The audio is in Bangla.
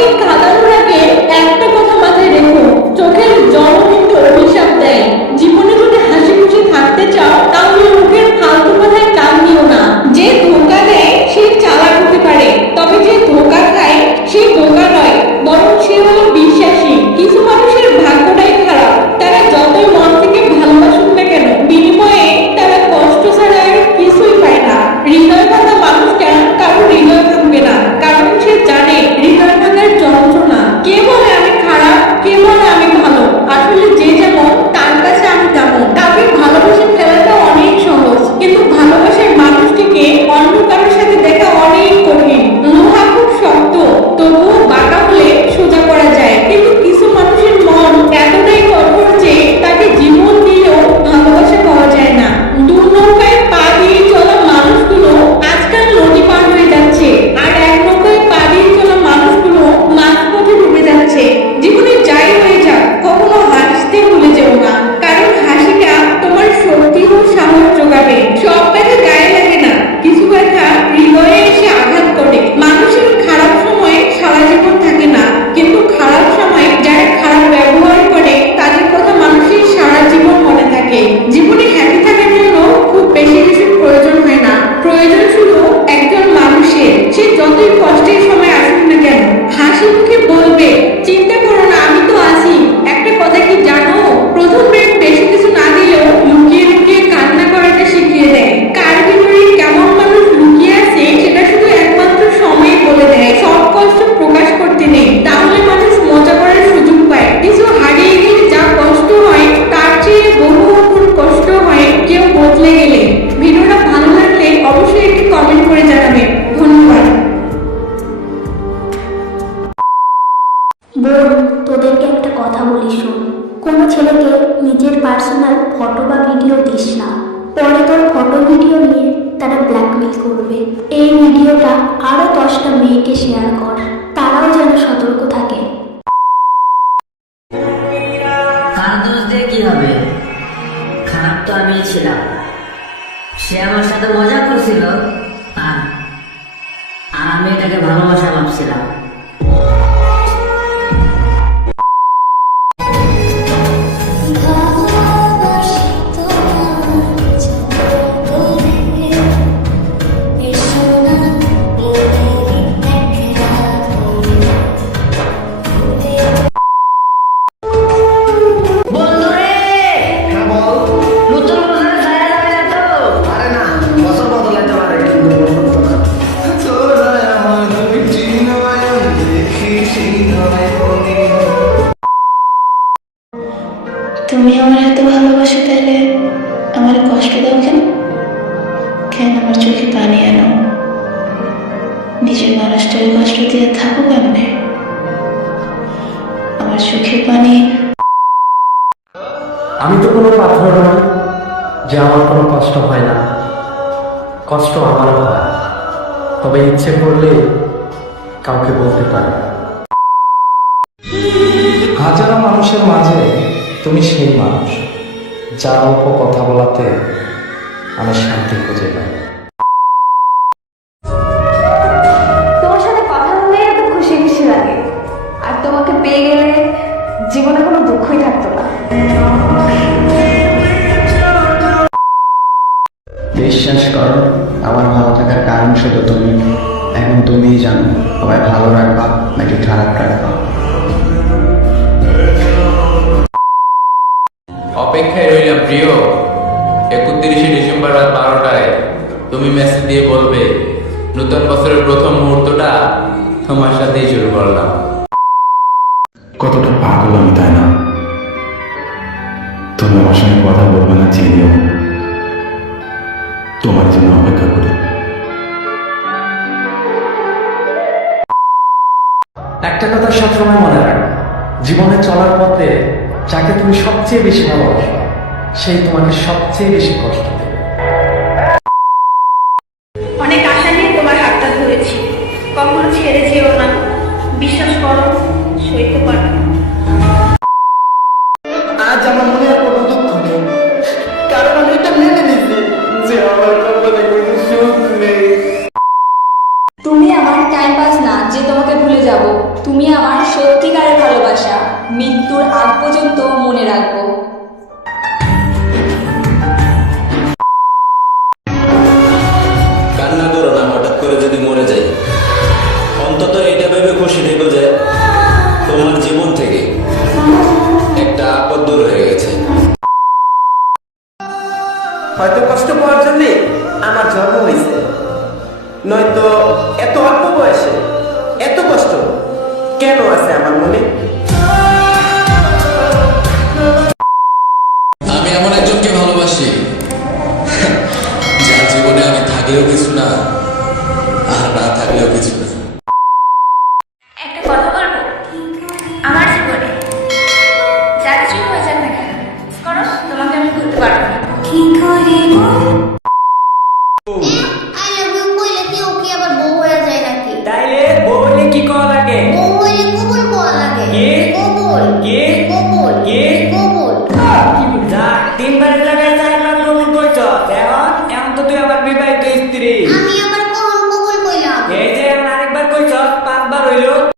চোখে কাঁদানোর আগে একটা কথা মাথায় রেখো, চোখের জল কিন্তু অভিশাপ দেয়। জীবনে যদি হাসি খুশি থাকতে চাও তাহলে মুখের ফালতু কথায় কান দিও না। যে ধোঁকা দেয় সে চালাক হতে পারে, তবে যে ধোঁকা খায় সে বোকা নয়, বরং সে হলো বিশ্বাসী। কিছু মানুষের ভাগ্যটাই খারাপ, তারা যতই মন থেকে ভালোবাসুক না কেন বিনিময়ে তারা কষ্ট ছাড়া আর কিছুই পায় না। হৃদয় ভাঙা মানুষটা কারো হৃদয় ভাঙবে না, কারণ সে জানে হৃদয় ভাঙার যন্ত্রণা। কে বলে আমি খারাপ, কে বলে আমি ভালো, আসলে যে যেমন তার কাছে আমি তেমন। কাউকে ভালোবেসে ফেলাটা অনেক সহজ, কিন্তু ভালোবাসার মানুষটিকে অন্য কারোর সাথে দেখা অনেক কঠিন। লোহা খুব শক্ত, তবুও বাঁকা হলে সোজা করা যায়, কিন্তু কিছু মানুষের মন এতটাই কঠোর যে তাকে জীবন দিলেও ভালোবাসা পাওয়া যায় না। দু নৌকায় পা দিয়ে চলা মানুষগুলো আজকাল নদী পার হয়ে যাচ্ছে, আর এক নৌকায় পা দিয়ে চলা মানুষগুলো মাঝপথে ডুবে যাচ্ছে। জীবনে যাই হয়ে যাক, কখনো হাসতে ভুলে যেও না, কারণ হাসিটা তোমার শক্তি ও সাহস যোগাবে। সব ব্যথা গায়ে লাগে না, কিছু ব্যথা হৃদয়ে এসে আঘাত করে। মানুষের খারাপ সময় সারা জীবন থাকে না, কিন্তু খারাপ সময় যারা খারাপ ব্যবহার করে তাদের কথা মানুষের সারা জীবন মনে থাকে। জীবনে হ্যাপি থাকার জন্য খুব বেশি কিছু প্রয়োজন হয় না, প্রয়োজন শুধু একজন মানুষের। সে যতই কষ্টের সময় আসুক না কেন হাসি মুখে বলবে, চিন্তা করো না, আমি তো আছি। একটা কথা কি জানো, প্রথম প্রেম বেশি কিছু না দিলেও লুকিয়ে লুকিয়ে কান্না করাটা শিখিয়ে দেয়। কার ভিতরে কেমন মানুষ লুকিয়ে আছে সেটা শুধু একমাত্র সময় বলে দেয়। সব কষ্ট প্রকাশ করতে নেই, তাহলে মানুষ মজা করার সুযোগ পায়। কিছু হারিয়ে গেলে যা কষ্ট হয় তার চেয়ে বহু গুণ কষ্ট হয় কেউ বদলে গেলে। ভিডিওটা ভালো লাগলে অবশ্যই একটি কমেন্ট করে জানাবেন। ধন্যবাদ। বোন, তোদেরকে একটা কথা বলি শোন, কোনো ছেলেকে নিজের পার্সোনাল ফটো বা ভিডিও দিস না, পরে তোর ফটো ভিডিও নিয়ে তারা ব্ল্যাকমেল করবে। এই ভিডিওটা আরো 10টা মেয়েকে শেয়ার কর, তারাও যেন সতর্ক থাকে। কার দোষ দিয়ে কি হবে? খারাপ তো আমি ছিলাম। সে আমার সাথে মজা করছিল আর আমি এটাকে ভালোবাসা ভাবছিলাম। তুমি আমার এত ভালোবাসো, তাইলে আমার কষ্ট দাও কেন? কেন আমার চোখে পানি আনো? নিজের মানুষটার কষ্ট দিয়ে থাকো কেমনে? আমার চোখে পানি। আমি তো কোনো পাথর নই যে আমার কোনো কষ্ট হয় না। কষ্ট আমারও হয়, তবে ইচ্ছে করলে কাউকে বলতে পারি। হাজারো মানুষের মাঝে তুমি সেই মানুষ যার অল্প কথা বলাতে আমি শান্তি খুঁজে পাই। তোমার সাথে কথা বললে এত খুশি খুশি লাগে, আর তোমাকে পেয়ে গেলে জীবনে কোনো দুঃখই থাকতো না। বিশ্বাস করো, আমার ভালো থাকার কারণ শুধু তুমি। এখন তুমিই জানো আমায় ভালো রাখবা নাকি খারাপ রাখবা। অপেক্ষায় রইলাম প্রিয়, 31শে ডিসেম্বর রাত 12টায় তুমি মেসেজ দিয়ে বলবে নতুন বছরের প্রথম মুহূর্তটা তোমার সাথেই শুরু করলাম। কতটা পাগল আমি, তাই না? তুমি আমার সঙ্গে কথা বলবে না চিনিও, তোমার জন্য অপেক্ষা করি। একটা কথা সবসময় মনে রাখ, জীবনে চলার পথে যাকে তুমি সবচেয়ে বেশি ভালোবাসো সেই তোমাকে সবচেয়ে বেশি কষ্ট দেবে। অনেক আশা নিয়ে তোমার হাতটা ধরেছি, কখনো ছেড়ে যেও না, বিশ্বাস করো সইতে পারবে। আজ আমার মনে আর কোনো দুঃখ নেই, কারণ আমি এটা মেনে নিছি যে আমার কপালে কোনো সুখ নেই। তুমি আমার টাইম পাস না যে তোমাকে ভুলে যাব। তুমি আমার সত্যিকারের ভালোবাসা, মৃত্যুর আগ পর্যন্ত মনে রাখবো। কান্না করো না, হঠাৎ করে যদি মরে যাই অন্তত এটা ভেবে খুশি থেকো যে তোমার জীবন থেকে একটা আপদ দূর হয়ে গেছে। হয়তো কষ্ট পাওয়ার জন্য আমার জন্ম হয়েছে, নয়তো এত অল্প বয়সে এত কষ্ট কেন আছে আমার মনে? আমি এমন একজনকে ভালোবাসি যার জীবনে আমি থাকলেও কিছু না, আর না থাকলেও কিছু না। একটা কথা বলবো, আমার জীবনে যা কিছু হয়ে যাক না কেন, করো তোমাকে আমি ভুলতে পারবো না। কি করে আই লাভ ইউ কইলে কি ও কি আবার বউ হয়ে যায় নাকি? তাইলে বউ হইলে কি করা লাগে? বউ হইলে কবুল করা লাগে। কি? কবুল। কি? কবুল। কি? কবুল। যা 3 বারের জায়গায় 4 বার কবুল করছ, এখন তো তুই আমার বিবাহিত স্ত্রী।